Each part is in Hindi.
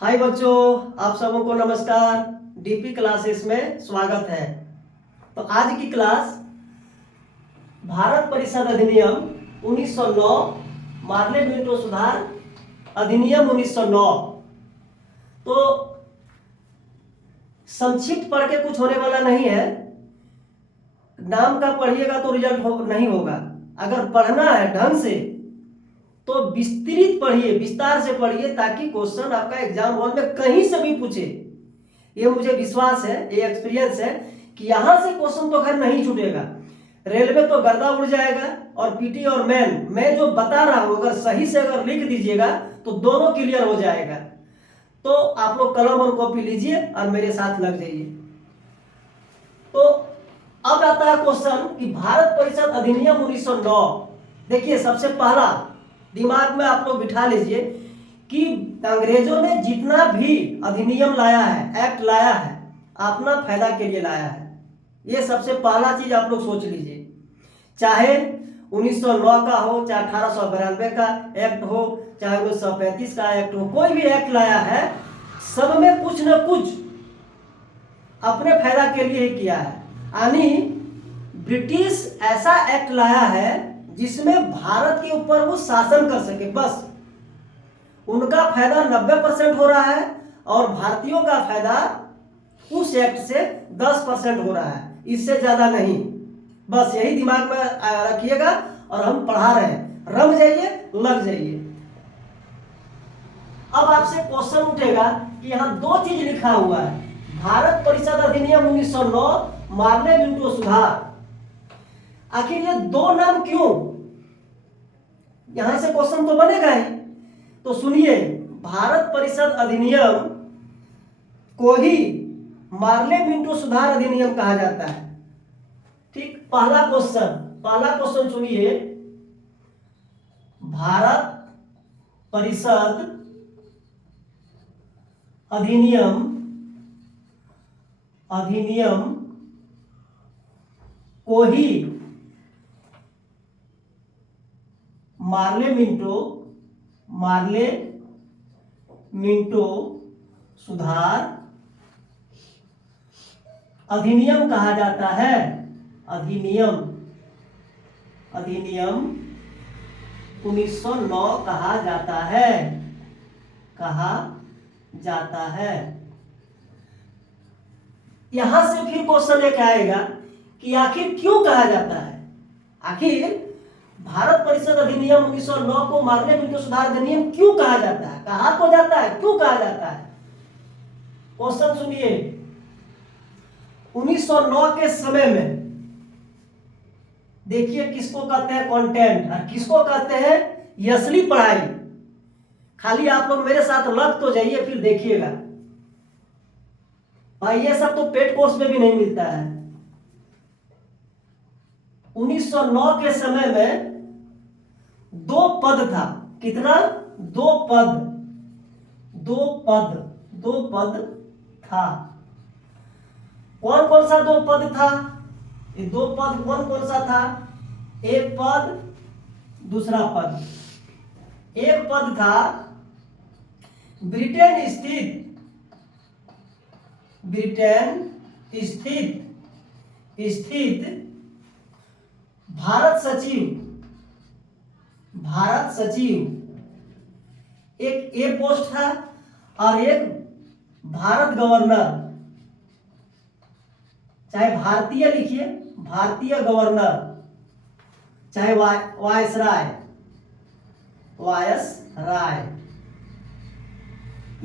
हाय बच्चों, आप सबों को नमस्कार। डीपी क्लासेस में स्वागत है। तो आज की क्लास भारत परिषद अधिनियम 1909 मार्ले मिंटो सुधार अधिनियम 1909। तो संक्षिप्त पढ़ के कुछ होने वाला नहीं है। नाम का पढ़िएगा तो रिजल्ट नहीं होगा। अगर पढ़ना है ढंग से तो विस्तृत पढ़िए, विस्तार से पढ़िए, ताकि क्वेश्चन आपका एग्जाम हॉल में कहीं से भी पूछे। ये मुझे विश्वास है, ये एक्सपीरियंस है कि यहां से क्वेश्चन तो खैर नहीं छूटेगा। रेलवे तो गर्दा उड़ जाएगा, और पीटी और मैन मैं जो बता रहा हूं अगर सही से अगर लिख दीजिएगा तो दोनों क्लियर हो जाएगा। तो आप लोग कलम और कॉपी लीजिए और मेरे साथ लग जाइए। तो अब आता है क्वेश्चन कि भारत परिषद अधिनियम 1909। देखिए, सबसे पहला दिमाग में आप लोग बिठा लीजिए कि अंग्रेजों ने जितना भी अधिनियम लाया है, एक्ट लाया है, अपना फायदा के लिए लाया है। ये सबसे पहला चीज आप लोग सोच लीजिए। चाहे 1909 का हो, चाहे 1892 का एक्ट हो, चाहे 1935 का एक्ट हो, कोई भी एक्ट लाया है, सब में कुछ न कुछ अपने फायदा के लिए ही किया है। यानी ब्रिटिश ऐसा एक्ट लाया है जिसमें भारत के ऊपर वो शासन कर सके। बस उनका फायदा 90% हो रहा है और भारतीयों का फायदा उस एक्ट से 10% हो रहा है, इससे ज्यादा नहीं। बस यही दिमाग में रखिएगा और हम पढ़ा रहे हैं। रम जाइए, लग जाइए। अब आपसे क्वेश्चन उठेगा कि यहां दो चीज लिखा हुआ है, भारत परिषद अधिनियम 1909 मार्ले मिंटो सुधार। आखिर ये दो नाम क्यों? यहां से क्वेश्चन तो बनेगा ही। तो सुनिए, भारत परिषद अधिनियम को ही मार्ले मिंटो सुधार अधिनियम कहा जाता है। ठीक, पहला क्वेश्चन सुनिए। भारत परिषद अधिनियम को ही मार्ले मिंटो सुधार अधिनियम कहा जाता है। अधिनियम 1909 कहा जाता है। यहां से फिर क्वेश्चन एक आएगा कि आखिर क्यों कहा जाता है। आखिर भारत परिषद अधिनियम 1909 को मार्ले मिंटो सुधार अधिनियम क्यों कहा जाता है? कहा तो जाता है, क्यों कहा जाता है? क्वेश्चन सुनिए। 1909 के समय में देखिए, किसको कहते हैं कंटेंट और किसको कहते हैं ये असली पढ़ाई। खाली आप लोग मेरे साथ लग तो जाइए, फिर देखिएगा भाई, ये सब तो पेड कोर्स में भी नहीं मिलता है। 1909 के समय में दो पद था। कितना? दो पद था। कौन कौन सा दो पद था? ये दो पद कौन कौन सा था? एक पद, दूसरा पद। एक पद था ब्रिटेन स्थित भारत सचिव। एक ए पोस्ट था और एक भारत गवर्नर, चाहे भारतीय लिखिए, भारतीय गवर्नर, चाहे वायसराय।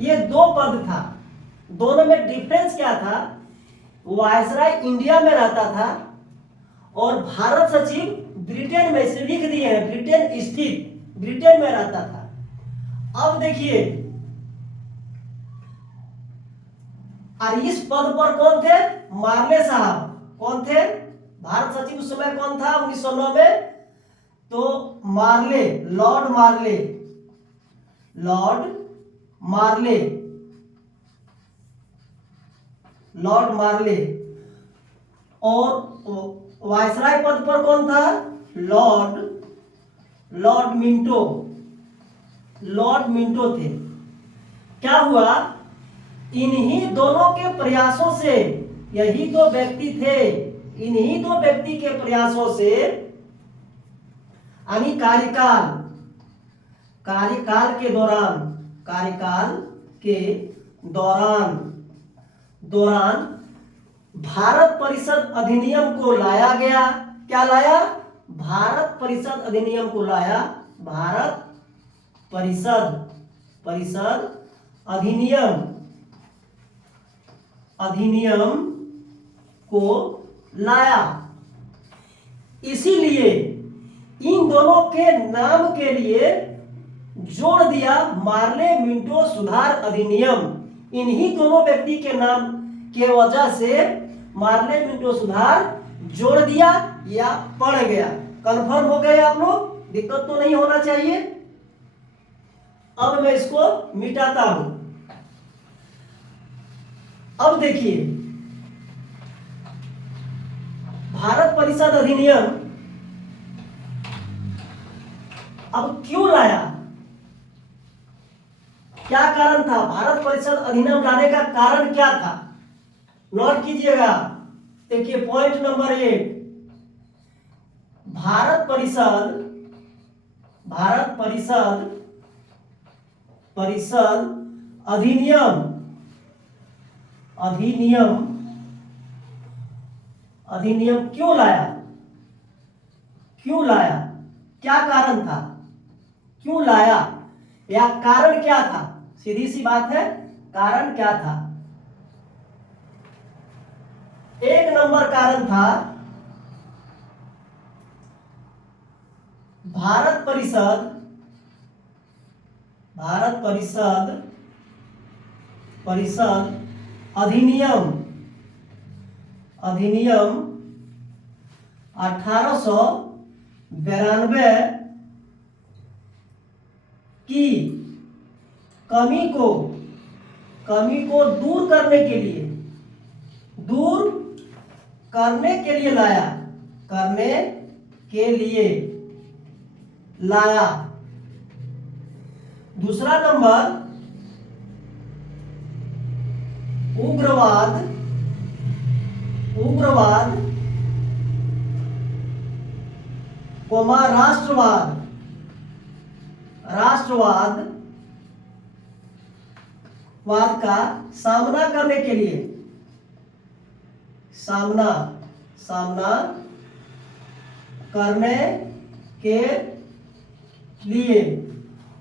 ये दो पद था। दोनों में डिफरेंस क्या था? वायसराय इंडिया में रहता था और भारत सचिव ब्रिटेन में, से लिख दिए हैं ब्रिटेन स्थित, ब्रिटेन में रहता था। अब देखिए, और इस पद पर कौन थे? मार्ले साहब। कौन थे? भारत सचिव उस समय कौन था 1909 में? तो मार्ले, लॉर्ड मार्ले। और वायसराय पद पर कौन था? लॉर्ड मिंटो थे। क्या हुआ, इन्हीं दोनों के प्रयासों से, यही दो व्यक्ति थे, इन्हीं दो व्यक्ति के प्रयासों से यानी कार्यकाल कार्यकाल के दौरान, कार्यकाल के दौरान दौरान भारत परिषद अधिनियम को लाया गया। क्या लाया, भारत परिषद अधिनियम को लाया। भारत परिषद अधिनियम को लाया। इसीलिए इन दोनों के नाम के लिए जोड़ दिया मार्ले मिंटो सुधार अधिनियम। इन्हीं दोनों व्यक्ति के नाम के वजह से मार्ले मिंटो सुधार जोड़ दिया या पड़ गया। कंफर्म हो गए आप लोग, दिक्कत तो नहीं होना चाहिए। अब मैं इसको मिटाता हूं। अब देखिए, भारत परिषद अधिनियम अब क्यों लाया, क्या कारण था, भारत परिषद अधिनियम लाने का कारण क्या था, नोट कीजिएगा। देखिए पॉइंट नंबर 1, भारत परिषद अधिनियम क्यों लाया, क्या कारण था, क्यों लाया या कारण क्या था, सीधी सी बात है, कारण क्या था। 1 नंबर कारण था, भारत परिषद अधिनियम 1892 की कमी को दूर करने के लिए लाया। दूसरा नंबर, उग्रवाद कोमा राष्ट्रवाद का सामना करने के लिए,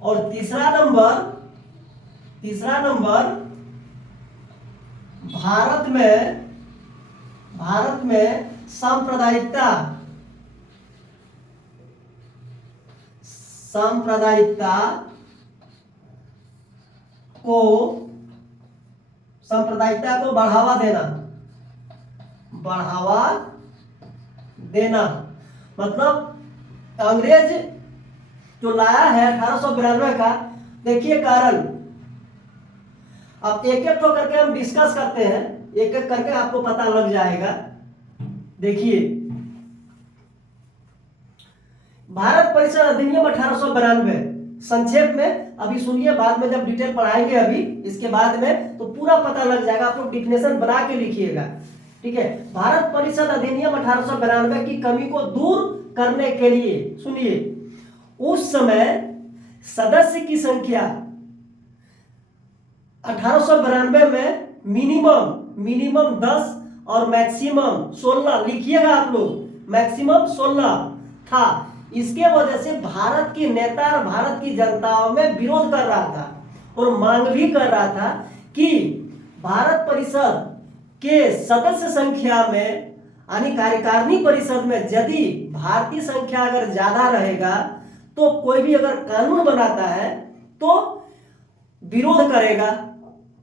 और तीसरा नंबर भारत में सांप्रदायिकता को बढ़ावा देना। मतलब अंग्रेज जो लाया है 1892 का, देखिए कारण। अब एक एक तो करके हम डिस्कस करते हैं, एक एक करके आपको पता लग जाएगा। देखिए, भारत परिषद अधिनियम 1892 संक्षेप में अभी सुनिए, बाद में जब डिटेल पढ़ाएंगे अभी इसके बाद में तो पूरा पता लग जाएगा। आप लोग डिफिनेशन बना के लिखिएगा, ठीक है। भारत परिषद अधिनियम 1892 की कमी को दूर करने के लिए, सुनिए, उस समय सदस्य की संख्या 1892 में मिनिमम 10 और मैक्सिमम 16, लिखिएगा आप लोग, मैक्सिमम 16 था। इसके वजह से भारत के नेता और भारत की जनताओं में विरोध कर रहा था और मांग भी कर रहा था कि भारत परिषद के सदस्य संख्या में यानी कार्यकारिणी परिषद में यदि भारतीय संख्या अगर ज्यादा रहेगा तो कोई भी अगर कानून बनाता है तो विरोध करेगा,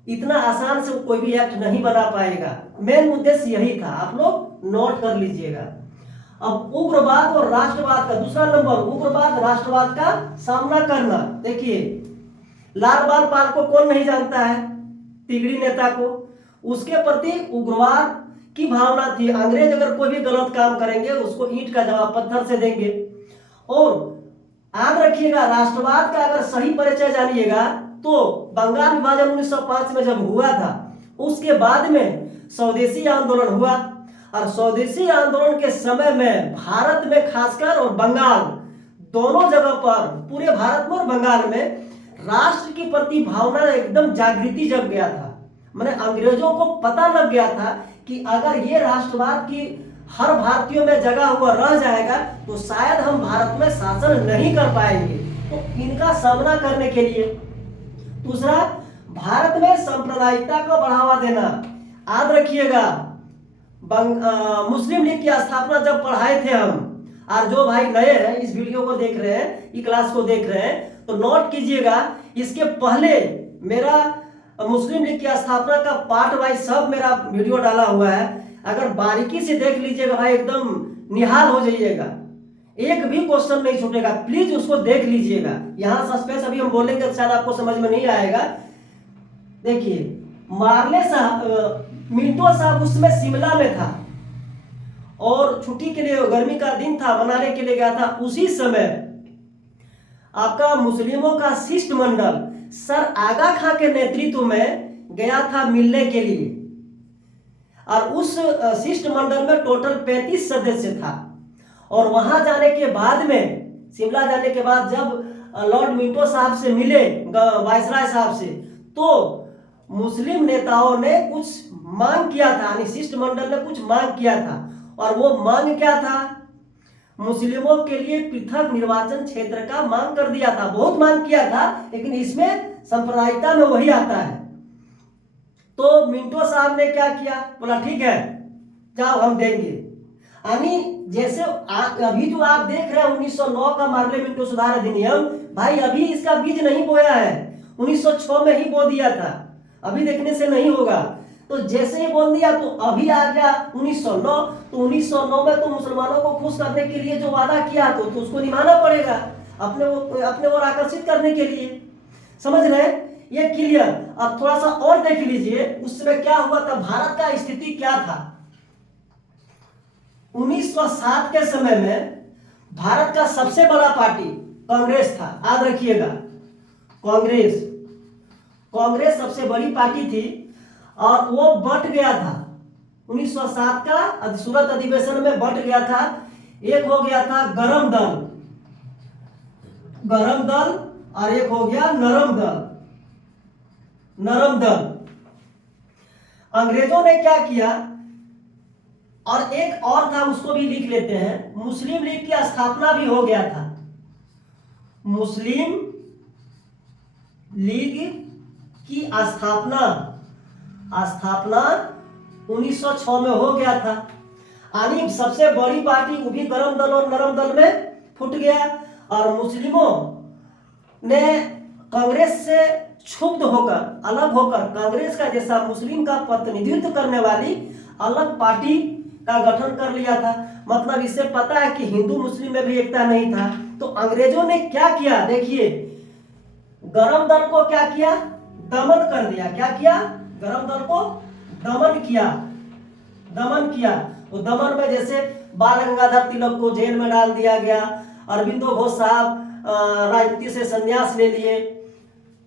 इतना आसान से कोई भी एक्ट नहीं बना पाएगा। मेन उद्देश्य यही था, आप लोग नोट कर लीजिएगा। अब उग्रवाद और राष्ट्रवाद का दूसरा नंबर, उग्रवाद राष्ट्रवाद का सामना करना। देखिए, लाल बाल पाल को कौन नहीं जानता है, तिगड़ी नेता को, उसके प्रति उग्रवाद की भावना थी। अंग्रेज अगर कोई भी गलत काम करेंगे उसको ईंट का जवाब पत्थर से देंगे। और याद रखिएगा, राष्ट्रवाद का अगर सही परिचय जानिएगा तो बंगाल विभाजन 1905 में जब हुआ था, उसके बाद में स्वदेशी आंदोलन हुआ, और स्वदेशी आंदोलन के समय में भारत में खासकर और बंगाल दोनों जगह पर, पूरे भारत में और बंगाल में राष्ट्र की प्रति भावना एकदम जागृति जग गया था। मैंने अंग्रेजों को पता लग गया था कि अगर ये राष्ट्रवाद की हर भारतीयों में जगा हुआ रह जाएगा तो शायद हम भारत में शासन नहीं कर पाएंगे। तो इनका सामना करने के लिए दूसरा, भारत में सांप्रदायिकता को बढ़ावा देना। याद रखिएगा, मुस्लिम लीग की स्थापना जब पढ़ाए थे हम, और जो भाई नए हैं इस वीडियो को देख रहे हैं, इस क्लास को देख रहे हैं, तो नोट कीजिएगा, इसके पहले मेरा मुस्लिम लीग की स्थापना का पार्ट वाइज सब मेरा वीडियो डाला हुआ है। अगर बारीकी से देख लीजिएगा भाई, एकदम निहाल हो जाइएगा, एक भी क्वेश्चन नहीं छूटेगा। प्लीज उसको देख लीजिएगा। यहाँ सस्पेंस अभी हम बोलेंगे तो शायद आपको समझ में नहीं आएगा। देखिए, मार्ले साहब, मिंटो साहब उस समय शिमला में था और छुट्टी के लिए, गर्मी का दिन था, मनाने के लिए गया था। उसी समय आपका मुस्लिमों का शिष्टमंडल सर आगा खां के नेतृत्व में गया था मिलने के लिए, और उस शिष्टमंडल में टोटल 35 सदस्य था। और वहां जाने के बाद में, शिमला जाने के बाद जब लॉर्ड मिंटो साहब से मिले, वायसराय साहब से, तो मुस्लिम नेताओं ने कुछ मांग किया था, यानी शिष्टमंडल ने कुछ मांग किया था। और वो मांग क्या था? मुस्लिमों के लिए पृथक निर्वाचन क्षेत्र का मांग कर दिया था। बहुत मांग किया था, लेकिन इसमें सांप्रदायिकता में वही आता है। तो मिंटो साहब ने क्या किया? बोला ठीक है, जाओ हम देंगे। यानी जैसे अभी जो आप देख रहे हैं 1909 का मार्ले मिंटो सुधार अधिनियम, भाई अभी इसका बीज नहीं बोया है, 1906 में ही बो दिया था, अभी देखने से नहीं होगा। तो जैसे ही बोल दिया तो अभी आ गया 1909। तो 1909 में तो मुसलमानों को खुश करने के लिए जो वादा किया तो उसको निभाना पड़ेगा, अपने ओर आकर्षित करने के लिए। समझ रहे हैं? ये क्लियर। अब थोड़ा सा और देख लीजिए उस समय क्या हुआ था, भारत का स्थिति क्या था। 1907 के समय में भारत का सबसे बड़ा पार्टी कांग्रेस था। याद रखिएगा, कांग्रेस सबसे बड़ी पार्टी थी और वो बट गया था। 1907 का सूरत अधिवेशन में बट गया था। एक हो गया था गरम दल और एक हो गया नरम दल। अंग्रेजों ने क्या किया, और एक और था उसको भी लिख लेते हैं, मुस्लिम लीग की स्थापना भी हो गया था। मुस्लिम लीग की स्थापना 1906 में हो गया था। यानी सबसे बड़ी पार्टी वो भी गरम दल और नरम दल में फूट गया, और मुस्लिमों ने कांग्रेस से क्षुब्ध होकर, अलग होकर, कांग्रेस का जैसा मुस्लिम का प्रतिनिधित्व करने वाली अलग पार्टी का गठन कर लिया था। मतलब इससे पता है कि हिंदू मुस्लिम में भी एकता नहीं था। तो अंग्रेजों ने क्या किया, देखिए, गरम दल को क्या किया, दमन कर दिया। क्या किया? गरम दल को दमन किया। वो दमन में जैसे बाल गंगाधर तिलक को जेल में डाल दिया गया, अरविंदो घोष साहब राजनीति से संन्यास ले लिए।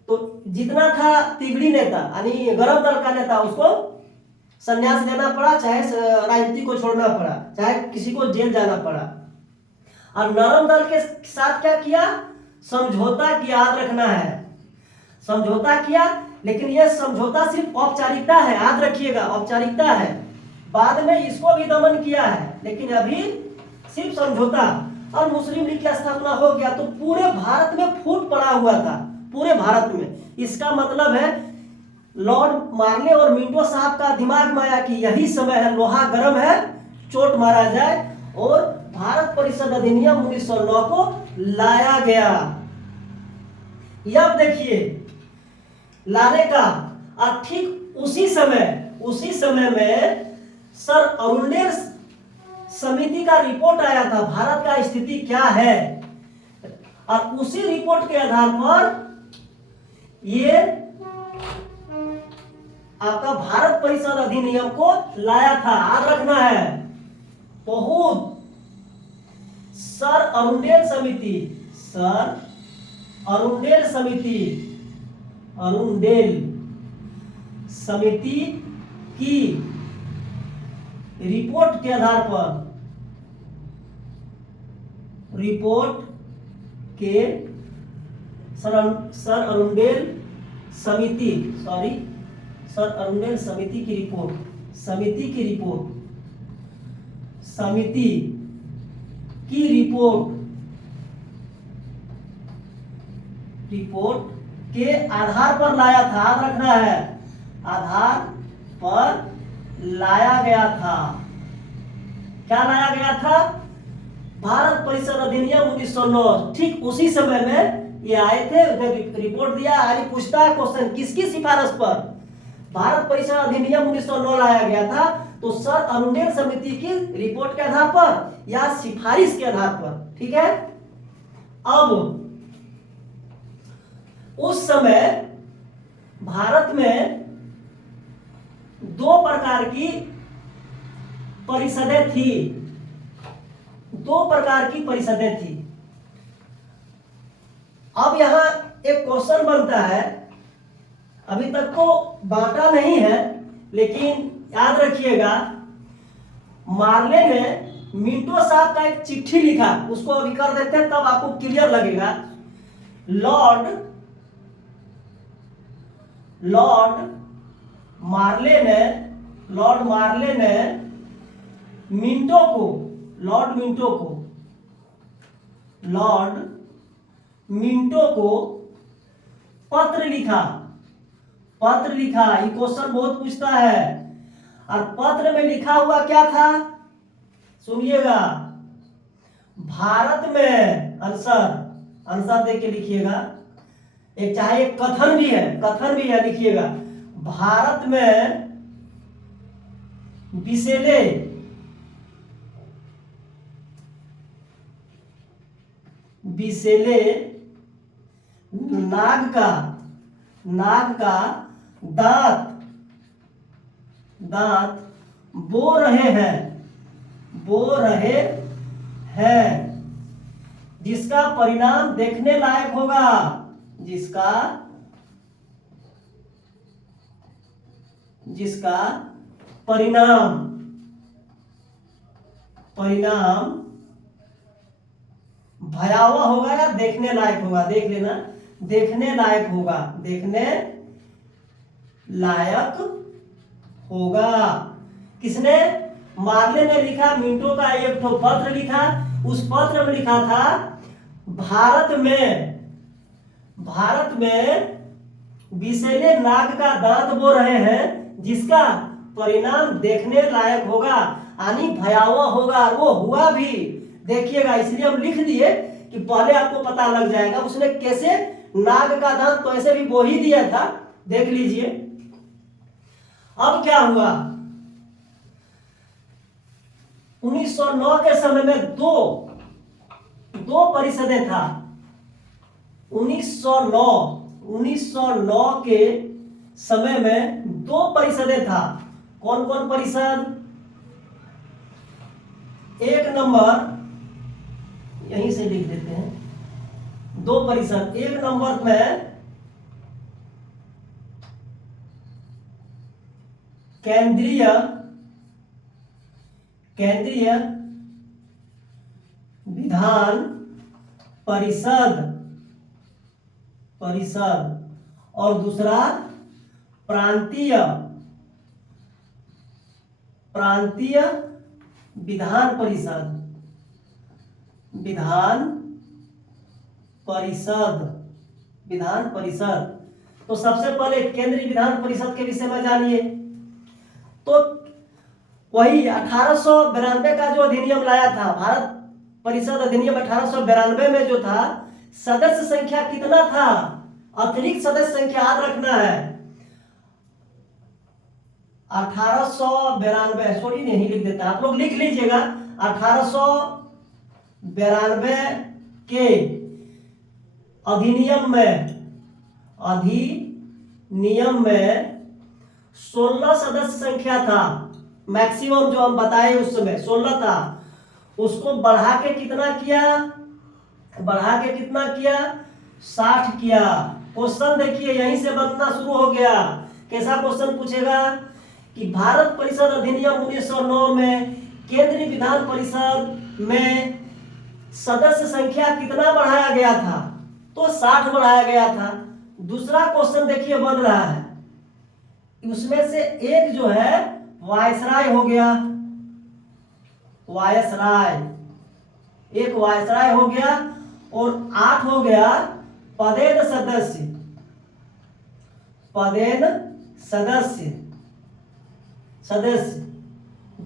तो जितना था तिगड़ी नेता, यानी गरम दल का नेता, उसको संन्यास लेना पड़ा, चाहे राजनीति को छोड़ना पड़ा, चाहे किसी को जेल जाना पड़ा। और नरम दल के साथ क्या किया? समझौता किया। याद रखना है, समझौता किया, लेकिन यह समझौता सिर्फ औपचारिकता है। याद रखिएगा, औपचारिकता है। बाद में इसको भी दमन किया है, लेकिन अभी सिर्फ समझौता। और मुस्लिम लीग की स्थापना हो गया तो पूरे भारत में फूट पड़ा हुआ था, पूरे भारत में। इसका मतलब है लॉर्ड मार्ले और मिंटो साहब का दिमाग में आया कि यही समय है, लोहा गर्म है, चोट मारा जाए, और भारत परिषद अधिनियम 1909 को लाया गया। अब देखिए लाने का, और ठीक उसी समय में सर अरुणेर समिति का रिपोर्ट आया था, भारत का स्थिति क्या है, और उसी रिपोर्ट के आधार पर ये आपका भारत परिषद अधिनियम को लाया था। याद रखना है, बहुत सर अरुणेर समिति अरुणडेल समिति की रिपोर्ट के आधार पर, रिपोर्ट के सर अरुणडेल समिति, सर अरुणडेल समिति की रिपोर्ट, समिति की रिपोर्ट के आधार पर लाया था। याद रखना है, आधार पर लाया गया था। क्या लाया गया था? भारत परिषद अधिनियम 1909। ठीक उसी समय में ये आए थे, रिपोर्ट दिया। आज पूछता है क्वेश्चन, किसकी सिफारिश पर भारत परिषद अधिनियम 1909 लाया गया था? तो सर अरुणडेल समिति की रिपोर्ट के आधार पर या सिफारिश के आधार पर। ठीक है। अब उस समय भारत में दो प्रकार की परिषदें थी, दो प्रकार की परिषदें थी। अब यहां एक क्वेश्चन बनता है, अभी तक तो बांटा नहीं है, लेकिन याद रखिएगा, मार्ले ने मिंटो साहब का एक चिट्ठी लिखा, उसको अभी कर देते हैं, तब आपको क्लियर लगेगा। लॉर्ड मार्ले ने मिंटो को पत्र लिखा। ये क्वेश्चन बहुत पूछता है। और पत्र में लिखा हुआ क्या था? सुनिएगा, भारत में आंसर दे के लिखिएगा। एक चाहे एक कथन भी है, लिखिएगा। भारत में विषैले नाग का दांत बो रहे हैं, जिसका परिणाम देखने लायक होगा, जिसका परिणाम भयावह होगा या देखने लायक होगा। देख लेना, देखने लायक होगा। किसने? मार्ले ने लिखा, मिंटो का एक तो पत्र लिखा। उस पत्र में लिखा था, भारत में विषैले नाग का दांत बो रहे हैं, जिसका परिणाम देखने लायक होगा, यानी भयावह होगा। वो हुआ भी, देखिएगा। इसलिए हम लिख दिए कि पहले आपको पता लग जाएगा उसने कैसे नाग का दांत तो ऐसे भी बो ही दिया था। देख लीजिए। अब क्या हुआ? 1909 के समय में दो परिषदें था। 1909 के समय में दो परिषदें था। कौन कौन परिषद? एक नंबर, यहीं से लिख देते हैं, दो परिषद। एक नंबर में केंद्रीय विधान परिषद और दूसरा प्रांतीय विधान परिषद। तो सबसे पहले केंद्रीय विधान परिषद के विषय में जानिए। तो वही 1892 का जो अधिनियम लाया था, भारत परिषद अधिनियम 1892 में जो था, सदस्य संख्या कितना था? अतिरिक्त सदस्य संख्या याद रखना है, 1892, सॉरी नहीं लिख देता, आप लोग लिख लीजिएगा। 1892 के अधिनियम में 16 सदस्य संख्या था। मैक्सिमम जो हम बताए उस समय 16 था। उसको बढ़ा के कितना किया? 60 किया। क्वेश्चन देखिए यहीं से बनना शुरू हो गया। कैसा क्वेश्चन पूछेगा कि भारत परिषद अधिनियम 1909 में केंद्रीय विधान परिषद में सदस्य संख्या कितना बढ़ाया गया था? तो 60 बढ़ाया गया था। दूसरा क्वेश्चन देखिए बन रहा है, उसमें से एक जो है वायसराय हो गया, वायसराय, एक वायसराय हो गया और 8 हो गया पदेन सदस्य, पदेन सदस्य, सदस्य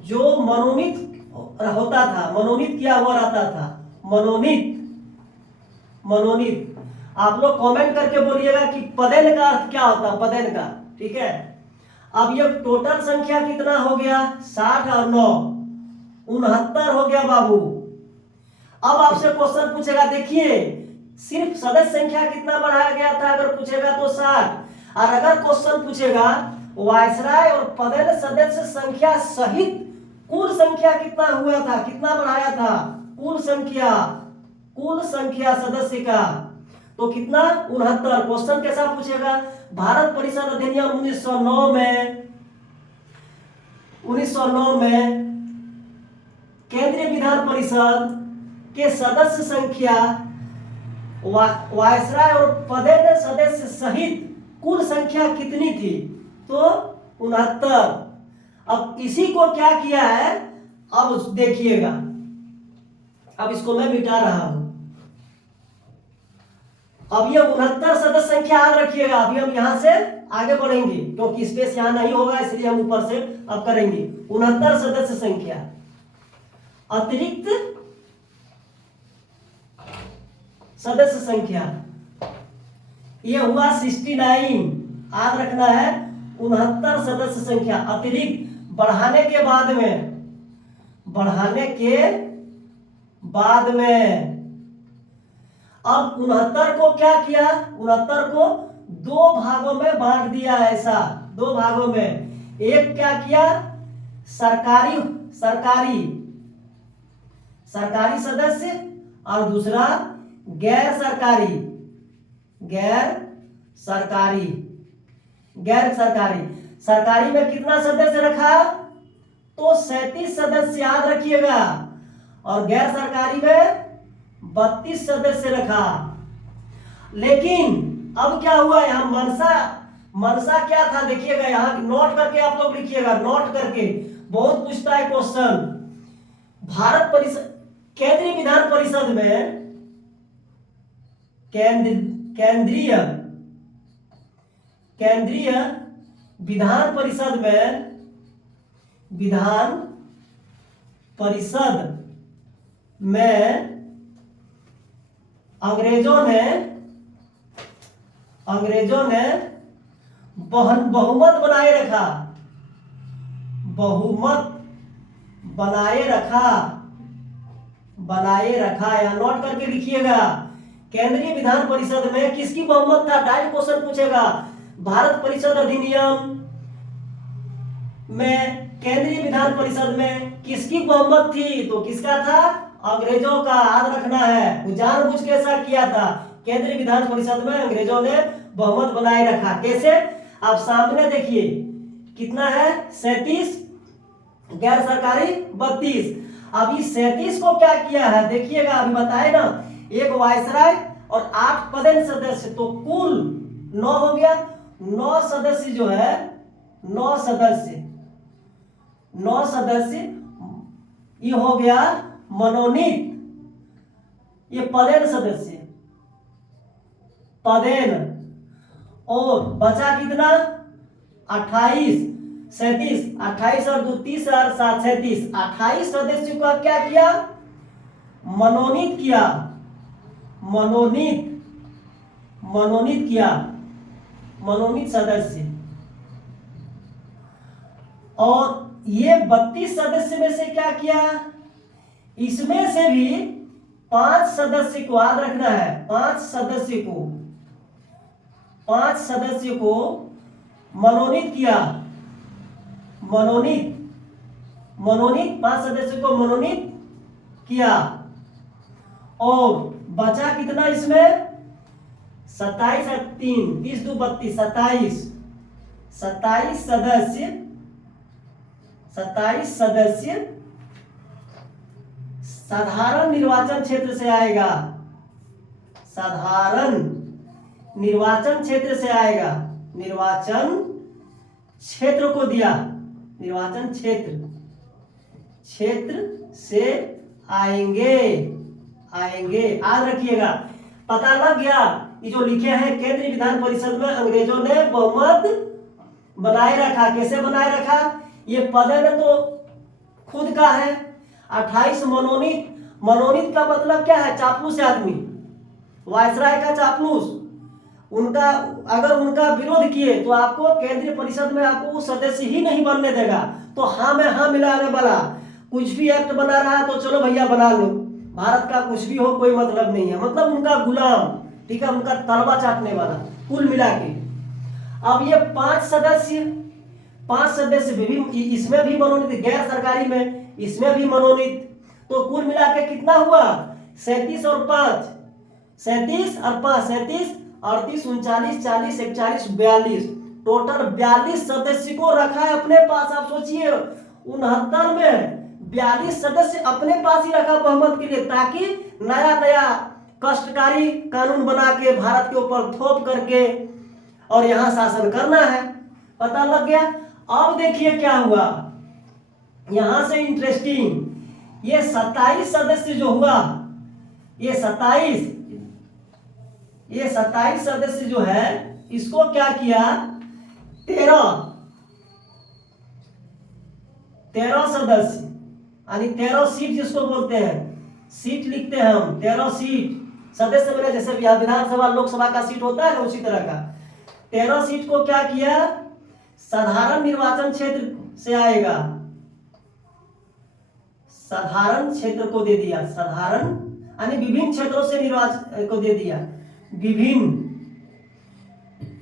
जो मनोनीत होता था, मनोनीत किया हुआ रहता था, मनोनीत, मनोनीत। आप लोग कमेंट करके बोलिएगा कि पदेन का अर्थ क्या होता है, पदेन का, ठीक है। अब ये टोटल संख्या कितना हो गया? 60 और 9 69 हो गया बाबू। अब आपसे क्वेश्चन पूछेगा, देखिए सिर्फ सदस्य संख्या कितना बढ़ाया गया था अगर पूछेगा तो 60, और अगर क्वेश्चन पूछेगा वायसराय और पदेन सदस्य संख्या सहित कुल संख्या कितना हुआ था, कितना बढ़ाया था, कुल संख्या, कुल संख्या सदस्य का, तो कितना? 69। क्वेश्चन कैसा पूछेगा? भारत परिषद अधिनियम 1909 में, 1909 में केंद्रीय विधान परिषद के सदस्य संख्या वायसराय और पदेन सदस्य सहित कुल संख्या कितनी थी? तो 69। अब इसी को क्या किया है, अब देखिएगा, अब इसको मैं मिटा रहा हूं। अब ये 69 सदस्य संख्या याद रखिएगा। अभी हम यहां से आगे बढ़ेंगे क्योंकि स्पेस यहां नहीं होगा, इसलिए हम ऊपर से अब करेंगे। 69 सदस्य संख्या अतिरिक्त सदस्य संख्या, ये हुआ 69, याद रखना है। 69 सदस्य संख्या अतिरिक्त, बढ़ाने के बाद में, बढ़ाने के बाद में। अब 69 को क्या किया? 69 को 2 भागों में बांट दिया, ऐसा 2 भागों में। एक क्या किया? सरकारी, सरकारी, सरकारी सदस्य, और दूसरा गैर सरकारी, गैर सरकारी, गैर सरकारी। सरकारी में कितना सदस्य रखा? तो 37 सदस्य, याद रखिएगा। और गैर सरकारी में 32 सदस्य रखा। लेकिन अब क्या हुआ यहां? मनसा, मनसा क्या था देखिएगा, यहां नोट करके आप लोग लिखिएगा, नोट करके, बहुत पूछता है क्वेश्चन। भारत परिषद, केंद्रीय विधान परिषद में, केंद्रीय, केंद्रीय विधान परिषद में, विधान परिषद में अंग्रेजों ने, अंग्रेजों ने बहुमत बनाए रखा, बहुमत बनाए रखा, बनाए रखा, या नोट करके लिखिएगा। केंद्रीय विधान परिषद में किसकी बहुमत था? डायरेक्ट क्वेश्चन पूछेगा। भारत परिषद अधिनियम में केंद्रीय विधान परिषद में किसकी बहुमत थी? तो किसका था? अंग्रेजों का, याद रखना है। वो जानबूझ के ऐसा किया था। केंद्रीय विधान परिषद में अंग्रेजों ने बहुमत बनाए रखा। कैसे? आप सामने देखिए, कितना है? 37, गैर सरकारी 32। अभी 37 को क्या किया है देखिएगा, अभी बताए ना, एक वायसराय और 8 पदेन सदस्य, तो कुल 9 हो गया। 9 सदस्य जो है, 9 सदस्य, 9 सदस्य, ये हो गया मनोनीत, ये पदेन सदस्य, पदेन। और बचा कितना? 28, 37, 28 और 2 30 और 7 37, 28 सदस्यों का क्या किया? मनोनीत किया, मनोनीत, मनोनीत किया, मनोनीत सदस्य। और ये 32 सदस्य में से क्या किया? इसमें से भी 5 सदस्य को, याद रखना है, 5 सदस्य को, 5 सदस्य को मनोनीत किया, मनोनीत, मनोनीत, 5 सदस्य को मनोनीत किया। और बचा कितना इसमें? 27 और 3 30 2 32 27 27 सदस्य 27 सदस्य साधारण निर्वाचन क्षेत्र से आएगा, साधारण निर्वाचन क्षेत्र से आएगा, निर्वाचन क्षेत्र को दिया, निर्वाचन क्षेत्र से आएंगे, आएंगे। याद रखिएगा, पता लग गया। ये जो लिखे हैं केंद्रीय विधान परिषद में अंग्रेजों ने बहुमत बनाए रखा। कैसे बनाए रखा? ये पद है ना तो खुद का है। 28 मनोनीत, मनोनीत का मतलब क्या है? चापलूस आदमी, वायसराय का चापलूस। उनका अगर उनका विरोध किए तो आपको केंद्रीय परिषद में आपको वो सदस्य ही नहीं बनने देगा। तो हाँ में हाँ मिलाने वाला, कुछ भी एक्ट बना रहा है तो चलो भैया बना लो, भारत का कुछ भी हो कोई मतलब नहीं है, मतलब उनका गुलाम, ठीक है, उनका तलवा चाटने वाला कुल मिला के। अब ये 5 सदस्य भी इसमें भी मनोनीत, गैर सरकारी में इसमें भी मनोनीत, तो कुल मिला के कितना हुआ? 37 और 5 37 और 5 37 38 39 40 41 42, टोटल 42 सदस्य को रखा है अपने पास। आप सोचिए 69 में 42 सदस्य अपने पास ही रखा बहुमत के लिए, ताकि नया नया कष्टकारी कानून बना के भारत के ऊपर थोप करके और यहाँ शासन करना है। पता लग गया। अब देखिए क्या हुआ यहां से इंटरेस्टिंग, ये 27 सदस्य जो हुआ, ये 27 सदस्य जो है इसको क्या किया? 13 सदस्य यानी 13 सीट जिसको बोलते हैं, सीट लिखते हैं हम 13 सीट। सदस्य मैंने जैसे विधानसभा लोकसभा का सीट होता है ना, उसी तरह का 13 सीट को क्या किया? साधारण निर्वाचन क्षेत्र से आएगा, साधारण क्षेत्र को दे दिया, साधारण यानी विभिन्न क्षेत्रों से निर्वाचन को दे दिया,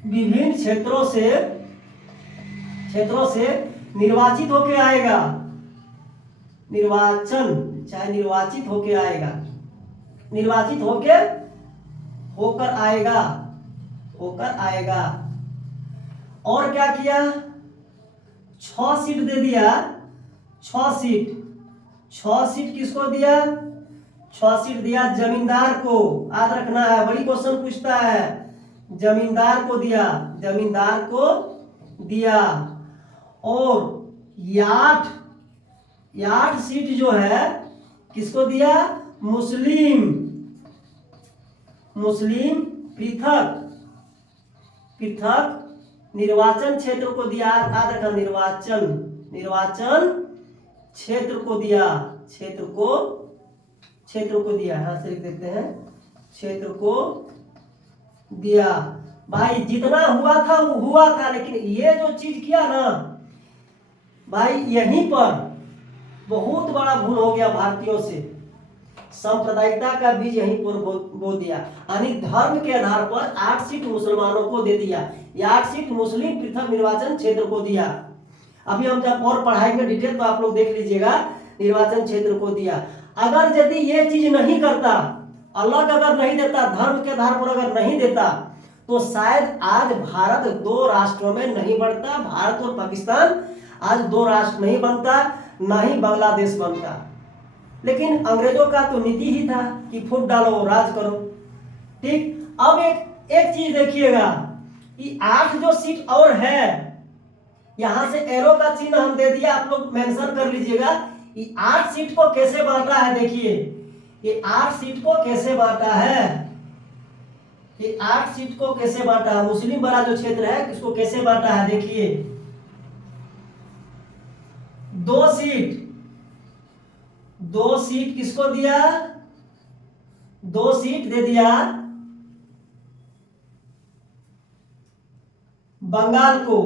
विभिन्न क्षेत्रों से निर्वाचित होके आएगा, निर्वाचन चाहे निर्वाचित होके आएगा, निर्वाचित होकर आएगा। और क्या किया? 6 सीट दे दिया, 6 सीट किसको दिया? 6 सीट दिया जमींदार को। याद रखना है, बड़ी क्वेश्चन पूछता है। जमींदार को दिया, जमींदार को दिया। और 8 सीट जो है किसको दिया? मुस्लिम पृथक निर्वाचन क्षेत्र को दिया। याद रखना, निर्वाचन क्षेत्र को दिया, क्षेत्र को दिया, यहां से लिख देते हैं, क्षेत्र को दिया। भाई जितना हुआ था वो हुआ था, लेकिन ये जो चीज किया ना भाई, यहीं पर बहुत बड़ा भूल हो गया भारतीयों से। सांप्रदायिकता का बीज यहीं पर बो दिया, यानी धर्म के आधार पर 8 सीट मुसलमानों को दे दिया, 8 सीट मुस्लिम पृथक निर्वाचन क्षेत्र को दिया। अभी हम जब और पढ़ाएंगे डिटेल तो आप लोग देख लीजिएगा, निर्वाचन क्षेत्र को दिया। अगर यदि ये चीज नहीं करता, अलग अगर नहीं देता, धर्म के आधार पर अगर नहीं देता, तो शायद आज भारत 2 राष्ट्रों में नहीं बढ़ता। भारत और पाकिस्तान आज 2 राष्ट्र नहीं बनता, ना ही बांग्लादेश बनता। लेकिन अंग्रेजों का तो नीति ही था कि फूट डालो राज करो। ठीक, अब एक चीज देखिएगा कि 8 जो सीट और है, यहां से एरो का चिन्ह हम दे दिया, आप लोग मेंशन कर लीजिएगा। ये 8 सीट को कैसे बांटा है? देखिए ये 8 सीट को कैसे बांटा है, ये 8 सीट को कैसे बांटा है, मुस्लिम वाला जो क्षेत्र है इसको कैसे बांटा है? देखिए 2 सीट किसको दिया? 2 सीट दे दिया बंगाल को,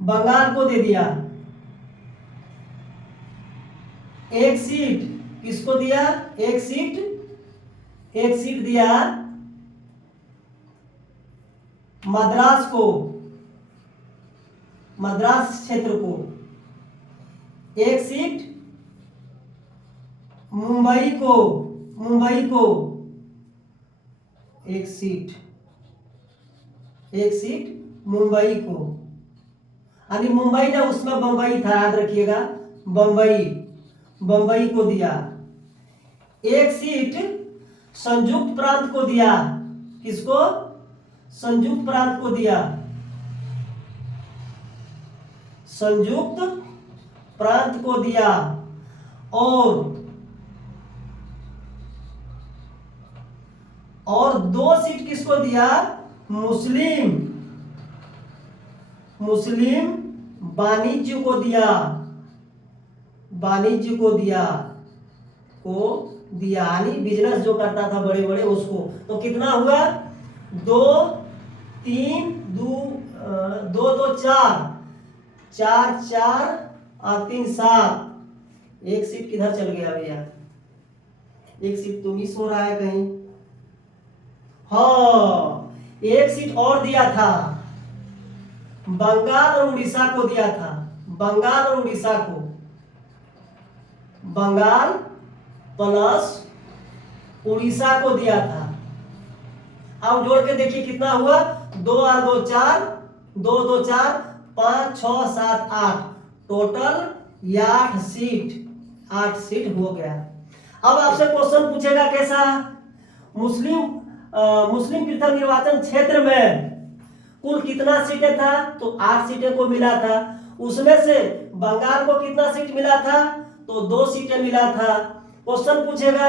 बंगाल को दे दिया। 1 सीट किसको दिया? 1 सीट दिया मद्रास को, मद्रास क्षेत्र को। 1 सीट मुंबई को एक सीट मुंबई को, यानी मुंबई ने उसमें बंबई था, याद रखिएगा, बंबई को दिया। एक सीट संयुक्त प्रांत को दिया। किसको? संयुक्त प्रांत को दिया। संयुक्त प्रांत को दिया। और 2 सीट किसको दिया? मुस्लिम वाणिज्य को दिया। यानी बिजनेस जो करता था बड़े बड़े उसको। तो कितना हुआ? 2 3 2 2 2 4 4 4 और 3 7। एक सीट किधर चल गया भैया? एक सीट तो मिस हो रहा है कहीं। हाँ, एक सीट और दिया था, बंगाल और उड़ीसा को दिया था। बंगाल और उड़ीसा को, बंगाल प्लस उड़ीसा को दिया था। अब जोड़ के देखिए कितना हुआ? 2 और 2 4, 2 2 4, 5 6 7 8, टोटल 8 सीट हो गया। अब आपसे क्वेश्चन पूछेगा कैसा? मुस्लिम पृथक निर्वाचन क्षेत्र में कुल कितना सीटें था? तो 8 सीटें को मिला था। उसमें से बंगाल को कितना सीट मिला था? तो 2 सीटें मिला था। क्वेश्चन पूछेगा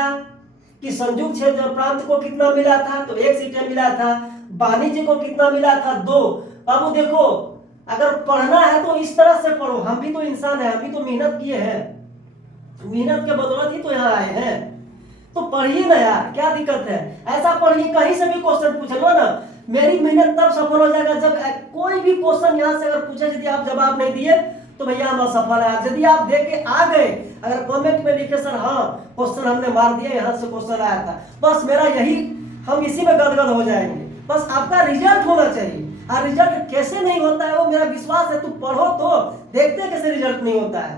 कि संयुक्त क्षेत्र प्रांत को कितना मिला था? तो 1 सीटें मिला था। वाणिज्य को कितना मिला था? 2। बाबू देखो, अगर पढ़ना है तो इस तरह से पढ़ो। हम भी तो इंसान है, हम भी तो मेहनत किए हैं, मेहनत के बदौलत ही तो यहाँ आए हैं। तो पढ़िए ना यार, क्या दिक्कत है? ऐसा पढ़िए, कहीं से भी क्वेश्चन पूछ लो ना, मेरी मेहनत तब सफल हो जाएगा जब कोई भी क्वेश्चन यहाँ से अगर पूछे, यदि आप जवाब नहीं दिए तो भैया हम असफल है। यदि आप देख के आ गए, अगर कमेंट में लिखे सर हाँ क्वेश्चन हमने मार दिया, यहाँ से क्वेश्चन आया था, बस मेरा यही, हम इसी में गदगद हो जाएंगे। बस आपका रिजल्ट होना चाहिए। और रिजल्ट कैसे नहीं होता है वो मेरा विश्वास है, तुम पढ़ो तो देखते कैसे रिजल्ट नहीं होता है।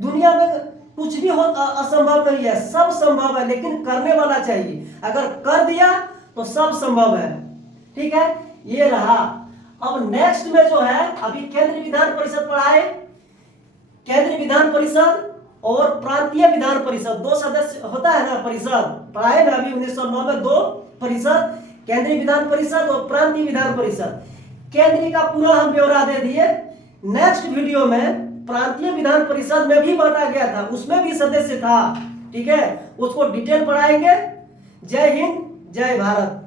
दुनिया में कुछ भी हो असंभव नहीं है, सब संभव है, लेकिन करने वाला चाहिए। अगर कर दिया तो सब संभव है। ठीक है, ये रहा। अब नेक्स्ट में जो है, अभी केंद्रीय विधान परिषद पढ़ाए, केंद्रीय विधान परिषद और प्रांतीय विधान परिषद, 2 सदस्य होता है ना परिषद, पढ़ाए ना अभी 1909 में 2 परिषद, केंद्रीय विधान परिषद और प्रांतीय विधान परिषद। केंद्रीय का पूरा हम ब्यौरा दे दिए। नेक्स्ट वीडियो में प्रांतीय विधान परिषद में भी बांटा गया था, उसमें भी सदस्य था। ठीक है, उसको डिटेल पढ़ाएंगे। जय हिंद, जय भारत।